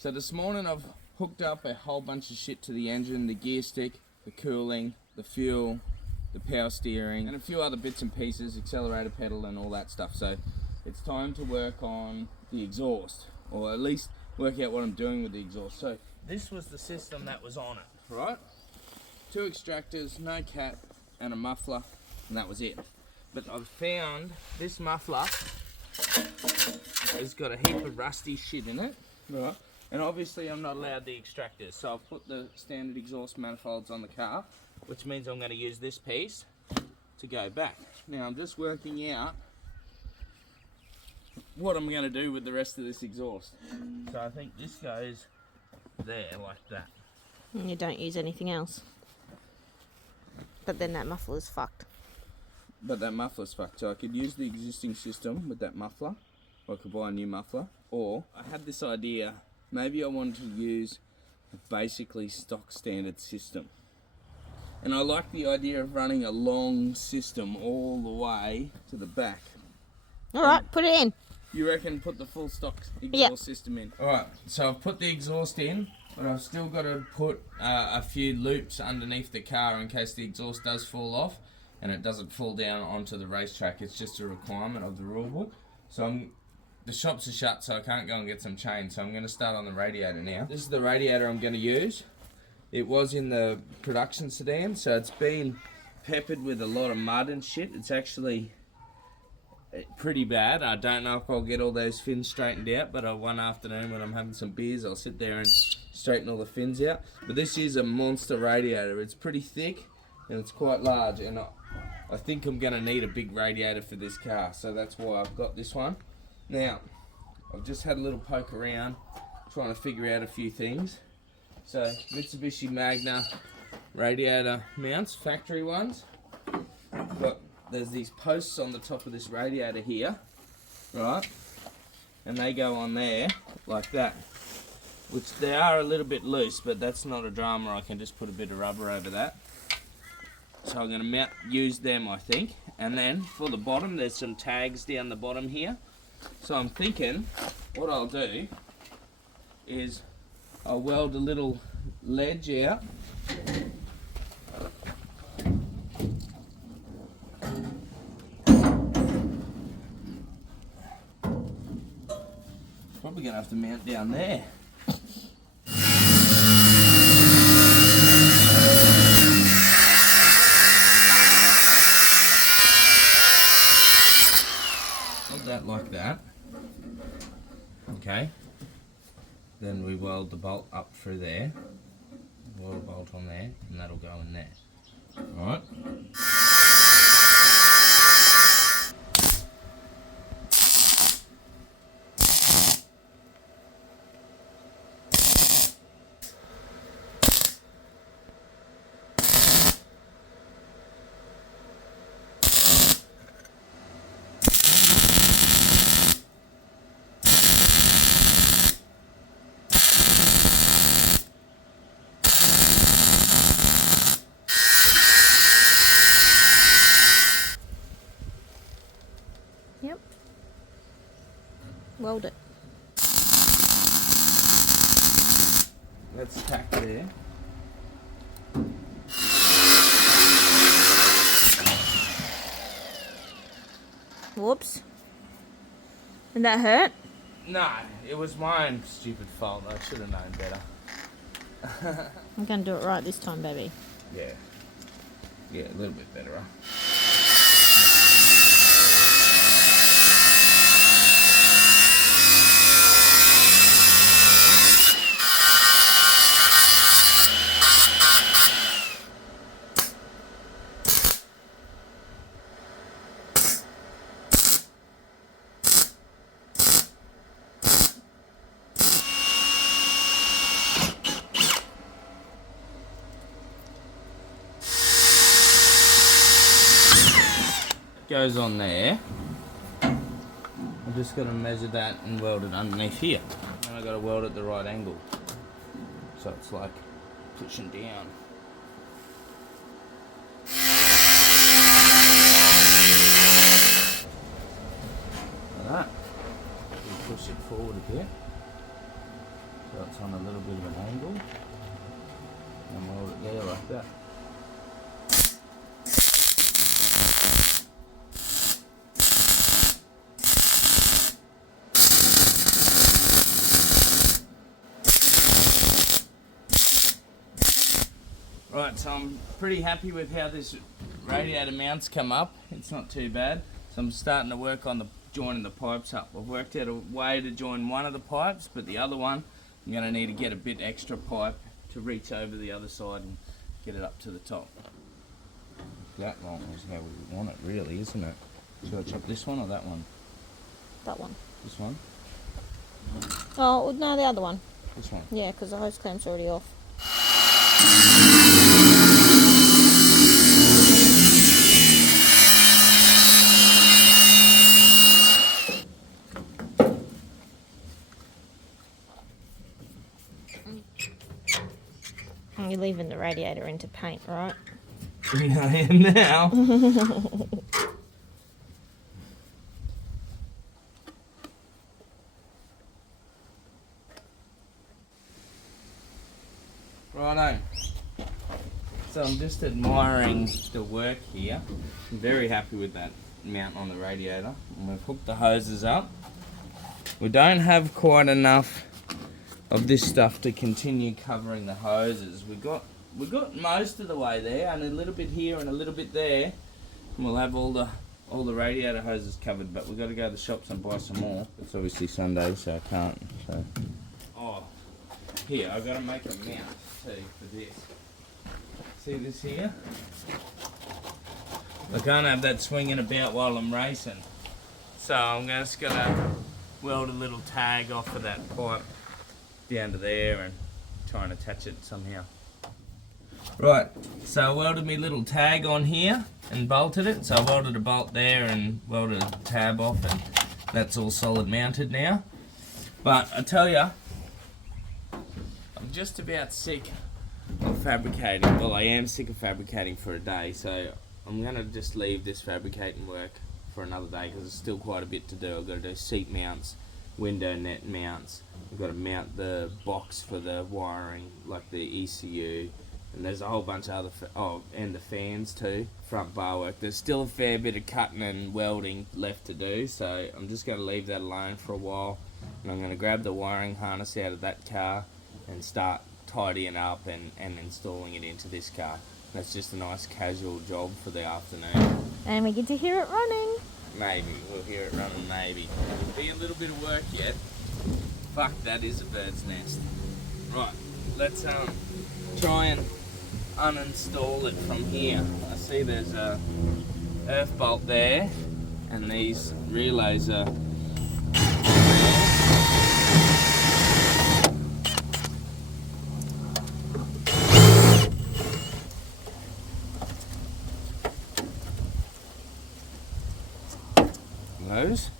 So this morning I've hooked up a whole bunch of shit to the engine, the gear stick, the cooling, the fuel, the power steering, and a few other bits and pieces, accelerator pedal and all that stuff. So it's time to work on the exhaust, or at least work out what I'm doing with the exhaust. So this was the system that was on it, right? 2 extractors, no cap, and a muffler, and that was it. But I've found this muffler has got a heap of rusty shit in it, right? And obviously I'm not allowed the extractors, so I've put the standard exhaust manifolds on the car, which means I'm going to use this piece to go back. Now I'm just working out what I'm going to do with the rest of this exhaust. So I think this goes there like that. And you don't use anything else. But then that muffler's fucked. But that muffler's fucked, so I could use the existing system with that muffler, or I could buy a new muffler, or I had this idea. Maybe I wanted to use a basically stock standard system. And I like the idea of running a long system all the way to the back. Alright, put it in. You reckon put the full stock exhaust system in? Alright, so I've put the exhaust in, but I've still got to put a few loops underneath the car in case the exhaust does fall off and it doesn't fall down onto the racetrack. It's just a requirement of the rule book. So the shops are shut, so I can't go and get some chains, so I'm going to start on the radiator now. This is the radiator I'm going to use. It was in the production sedan, so it's been peppered with a lot of mud and shit. It's actually pretty bad. I don't know if I'll get all those fins straightened out, but one afternoon when I'm having some beers, I'll sit there and straighten all the fins out. But this is a monster radiator. It's pretty thick and it's quite large, and I think I'm going to need a big radiator for this car, so that's why I've got this one. Now, I've just had a little poke around trying to figure out a few things. So, Mitsibishi Magna radiator mounts, factory ones. But there's these posts on the top of this radiator here, right? And they go on there, like that. Which they are a little bit loose, but that's not a drama. I can just put a bit of rubber over that. So I'm going to use them, I think. And then, for the bottom, there's some tags down the bottom here. So I'm thinking what I'll do is I'll weld a little ledge out. Probably going to have to mount down there. Like that. Okay. Then we weld the bolt up through there. Weld a bolt on there, and that'll go in there. Alright. Yep. Weld it. Let's tack there. Whoops. Did that hurt? No, it was my own stupid fault. I should have known better. I'm going to do it right this time, baby. Yeah. Yeah, a little bit better, huh? Goes on there. I'm just going to measure that and weld it underneath here. And I've got to weld it the right angle. So it's like pushing down. Like that. Push it forward a bit. So it's on a little bit of an angle. And weld it there like that. Right, so I'm pretty happy with how this radiator mount's come up. It's not too bad. So I'm starting to work on joining the pipes up. I've worked out a way to join one of the pipes, but the other one, I'm going to need to get a bit extra pipe to reach over the other side and get it up to the top. That long is how we want it really, isn't it? Should I chop this one or that one? That one. This one? Oh, no, the other one. This one? Yeah, because the hose clamp's already off. You're leaving the radiator into paint, right? I am now. Righto. So I'm just admiring the work here. I'm very happy with that mount on the radiator. And we've hooked the hoses up. We don't have quite enough of this stuff to continue covering the hoses. We got most of the way there, and a little bit here and a little bit there, and we'll have all the radiator hoses covered. But we've got to go to the shops and buy some more. It's obviously Sunday, so I can't. So, oh, here I've got to make a mount too for this. See this here? I can't have that swinging about while I'm racing, so I'm just gonna weld a little tag off of that pipe down to there and try and attach it somehow. Right, so I welded my little tag on here and bolted it. So I welded a bolt there and welded a tab off, and that's all solid mounted now. But I tell you, I'm just about sick of fabricating. Well, I am sick of fabricating for a day, so I'm gonna just leave this fabricating work for another day because there's still quite a bit to do. I've got to do seat mounts, window net mounts. I've got to mount the box for the wiring, like the ECU, and there's a whole bunch of other, and the fans too, front bar work. There's still a fair bit of cutting and welding left to do, so I'm just going to leave that alone for a while, and I'm going to grab the wiring harness out of that car and start tidying up and installing it into this car. That's just a nice casual job for the afternoon. And we get to hear it running. Maybe, we'll hear it running maybe. It'll be a little bit of work yet. Fuck, that is a bird's nest. Right, let's try and uninstall it from here. I see there's a earth bolt there, and these relays are those.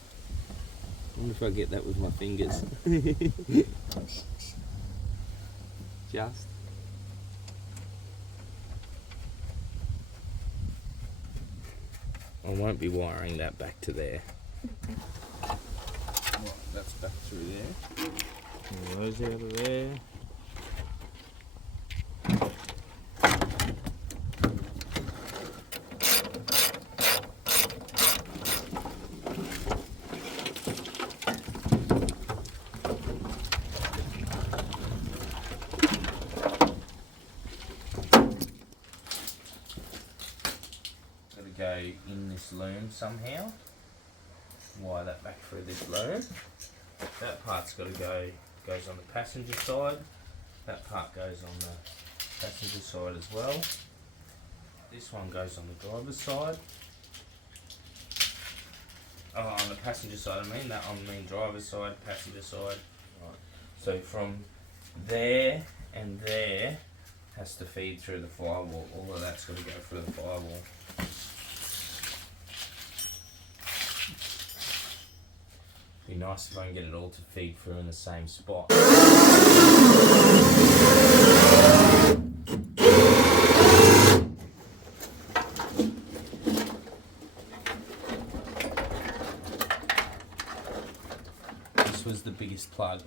I wonder if I get that with my fingers. Just. I won't be wiring that back to there. Well, that's back through there. And those out of there. Go in this loom somehow. Wire that back through this loom. That part's got to goes on the passenger side. That part goes on the passenger side as well. This one goes on the driver's side. Oh, on the passenger side I mean. That I mean driver's side, passenger side. Right. So from there and there has to feed through the firewall. All of that's got to go through the firewall. Be nice if I can get it all to feed through in the same spot. This was the biggest plug.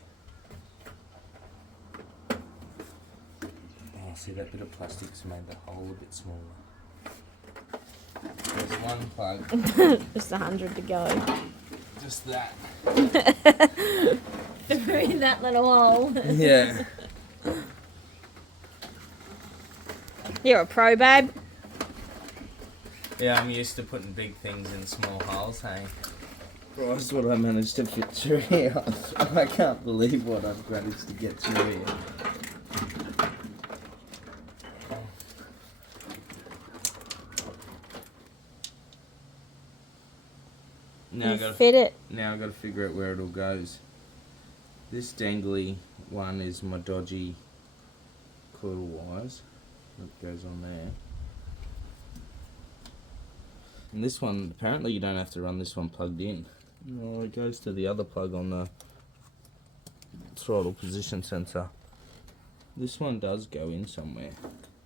see that bit of plastic's made the hole a bit smaller. There's one plug. Just 100 to go. Just that. Through that little hole. Yeah. You're a pro, babe. Yeah, I'm used to putting big things in small holes, hey. Christ, what I managed to fit through here. I can't believe what I've managed to get through here. Now I gotta figure out where it all goes. This dangly one is my dodgy coil wires. That goes on there. And this one, apparently you don't have to run this one plugged in. Well, it goes to the other plug on the throttle position sensor. This one does go in somewhere.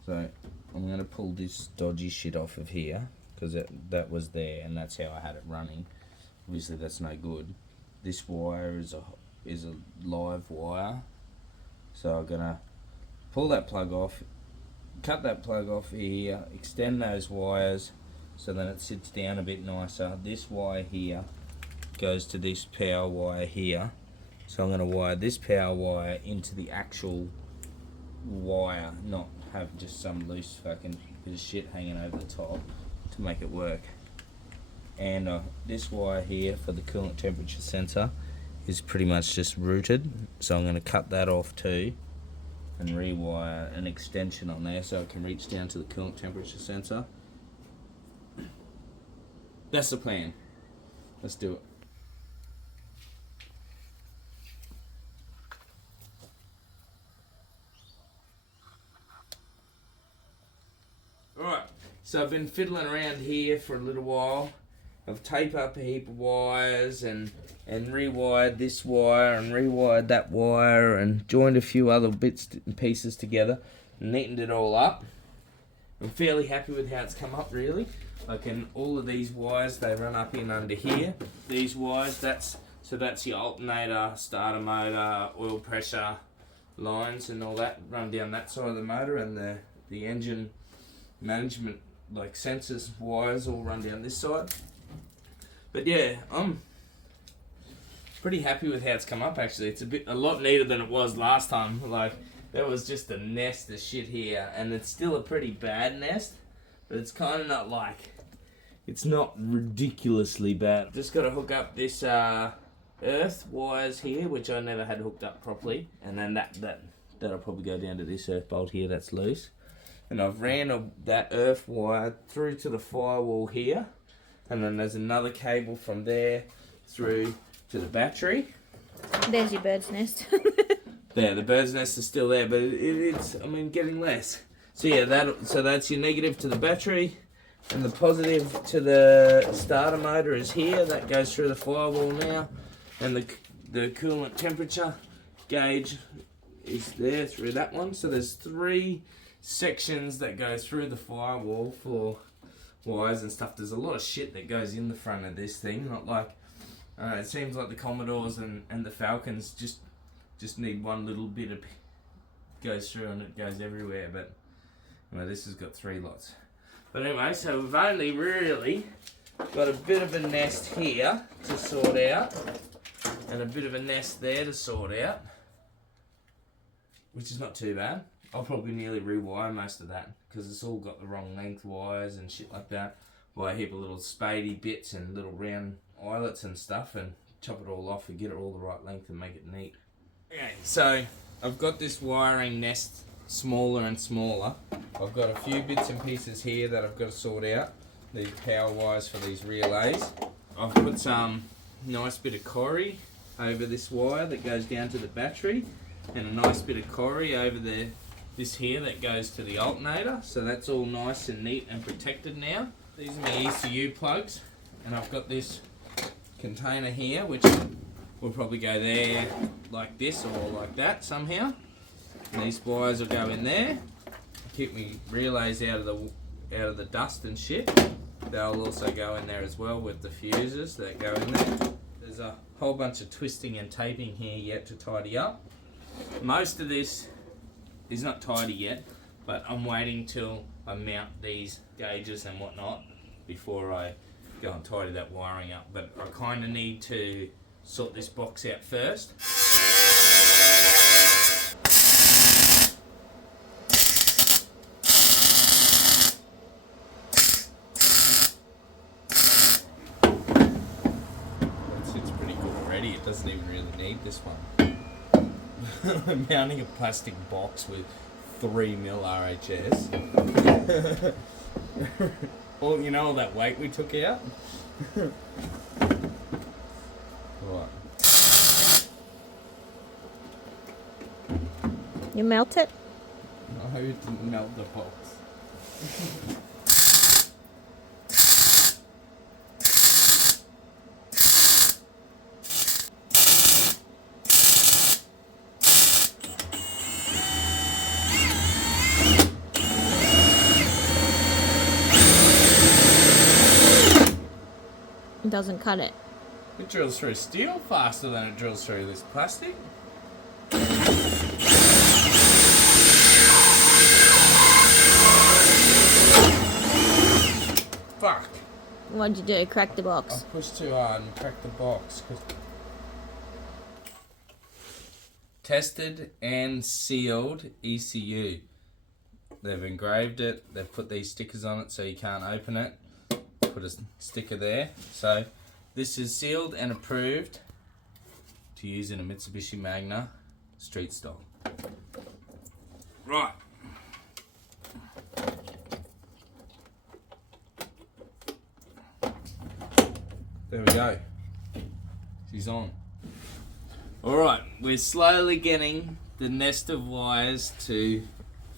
So I'm going to pull this dodgy shit off of here, because that was there and that's how I had it running. Obviously that's no good. This wire is a live wire. So I'm going to pull that plug off, cut that plug off here, extend those wires so then it sits down a bit nicer. This wire here goes to this power wire here. So I'm going to wire this power wire into the actual wire, not have just some loose fucking bit of shit hanging over the top to make it work. And this wire here for the coolant temperature sensor is pretty much just routed, so I'm going to cut that off too and rewire an extension on there so it can reach down to the coolant temperature sensor. That's the plan. Let's do it. Alright, so I've been fiddling around here for a little while. I've taped up a heap of wires and rewired this wire and rewired that wire and joined a few other bits and pieces together and neatened it all up. I'm fairly happy with how it's come up, really. All of these wires, they run up in under here. These wires, that's your alternator, starter motor, oil pressure lines and all that run down that side of the motor, and the engine management sensors wires all run down this side. But yeah, I'm pretty happy with how it's come up actually. It's a lot neater than it was last time. There was just a nest of shit here, and it's still a pretty bad nest, but it's kind of not it's not ridiculously bad. Just got to hook up this earth wires here, which I never had hooked up properly, and then that'll probably go down to this earth bolt here that's loose. And I've ran that earth wire through to the firewall here, and then there's another cable from there through to the battery. There's your bird's nest. There, the bird's nest is still there, but it's getting less. So yeah, that's your negative to the battery, and the positive to the starter motor is here. That goes through the firewall now, and the coolant temperature gauge is there through that one. So there's 3 sections that go through the firewall for wires and stuff. There's a lot of shit that goes in the front of this thing. Not like it seems like the Commodores and the Falcons just need one little bit of goes through and it goes everywhere. But this has got 3 lots. But anyway, so we've only really got a bit of a nest here to sort out, and a bit of a nest there to sort out, which is not too bad. I'll probably nearly rewire most of that because it's all got the wrong length wires and shit like that. Buy a heap of little spadey bits and little round eyelets and stuff and chop it all off and get it all the right length and make it neat. Okay, so I've got this wiring nest smaller and smaller. I've got a few bits and pieces here that I've got to sort out. These power wires for these relays. I've put some nice bit of cory over this wire that goes down to the battery, and a nice bit of cory over this here that goes to the alternator. So that's all nice and neat and protected now. These are my ECU plugs, and I've got this container here which will probably go there like this or like that somehow. And these wires will go in there, keep me relays out of the dust and shit. They'll also go in there as well with the fuses that go in there. There's a whole bunch of twisting and taping here yet to tidy up. Most of this is not tidy yet. but I'm waiting till I mount these gauges and whatnot before I go and tidy that wiring up. But I kind of need to sort this box out first. That sits pretty good already. It doesn't even really need this one. I'm mounting a plastic box with 3mm RHS. Well, you know all that weight we took out? Right. You melt it? No, it didn't melt the box. It doesn't cut it. It drills through steel faster than it drills through this plastic. Fuck. What'd you do? Crack the I box? pushed too hard and cracked the box. Tested and sealed ECU. They've engraved it. They've put these stickers on it so you can't open it. Put a sticker there. So this is sealed and approved to use in a Mitsibishi Magna street style. Right. There we go. She's on. Alright, we're slowly getting the nest of wires to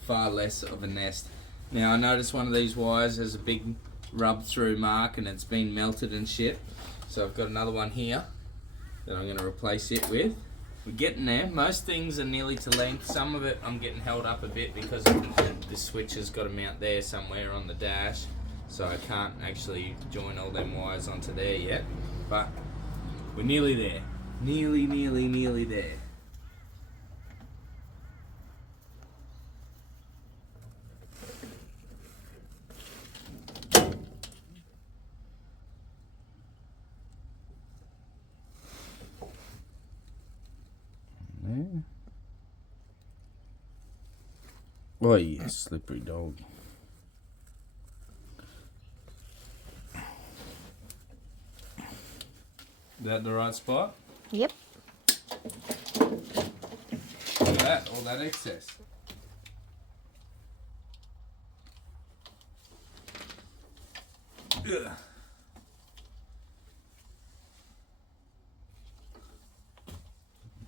far less of a nest. Now I noticed one of these wires has a big rub through mark and it's been melted and shit. So I've got another one here that I'm going to replace it with. We're getting there. Most things are nearly to length. Some of it I'm getting held up a bit because this switch has got to mount there somewhere on the dash. So I can't actually join all them wires onto there yet. But we're nearly there. Nearly there. There. Oh yes, slippery dog. Is that the right spot? Yep. Look at that, all that excess. Ugh.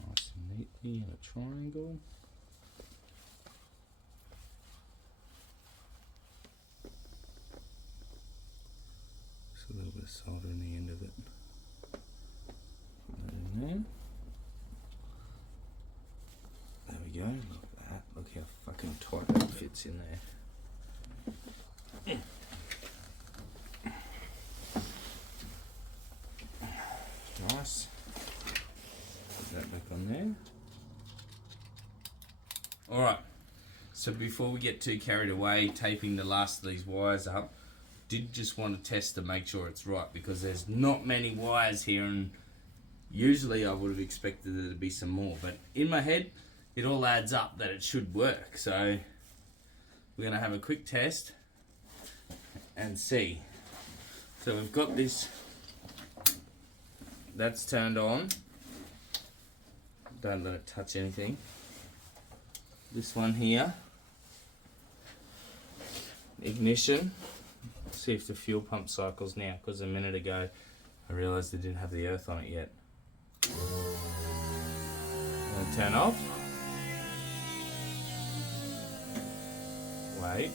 Nice and neatly in a triangle. Just a little bit of solder in the end of it. In there. There we go. Look at that. Look how fucking tight it fits in there. Nice. Put that back on there. Alright. So before we get too carried away taping the last of these wires up, did just want to test to make sure it's right because there's not many wires here and usually I would have expected there to be some more, but in my head it all adds up that it should work. So we're going to have a quick test and see. So we've got this, that's turned on. Don't let it touch anything. This one here, ignition. See if the fuel pump cycles now, because a minute ago I realised it didn't have the earth on it yet. And turn off. Wait.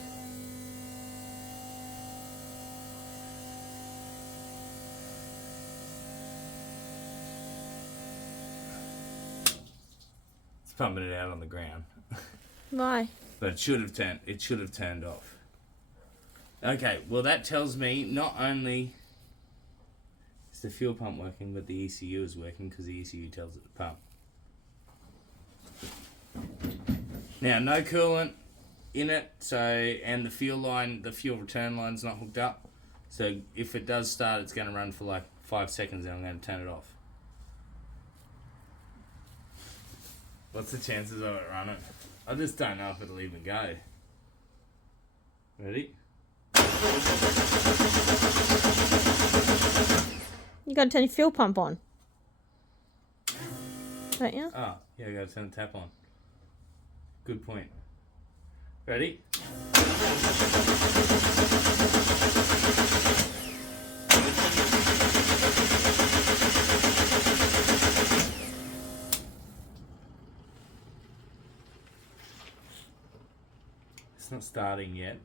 It's pumping it out on the ground. Why? But it should have turned off. Okay, well that tells me not only is the fuel pump working, but the ECU is working because the ECU tells it to pump. Now, no coolant in it, so and the fuel return line's not hooked up. So if it does start, it's going to run for like 5 seconds, and I'm going to turn it off. What's the chances of it running? I just don't know if it'll even go. Ready? You got to turn your fuel pump on, don't you? Oh, yeah, I got to turn the tap on. Good point. Ready? It's not starting yet.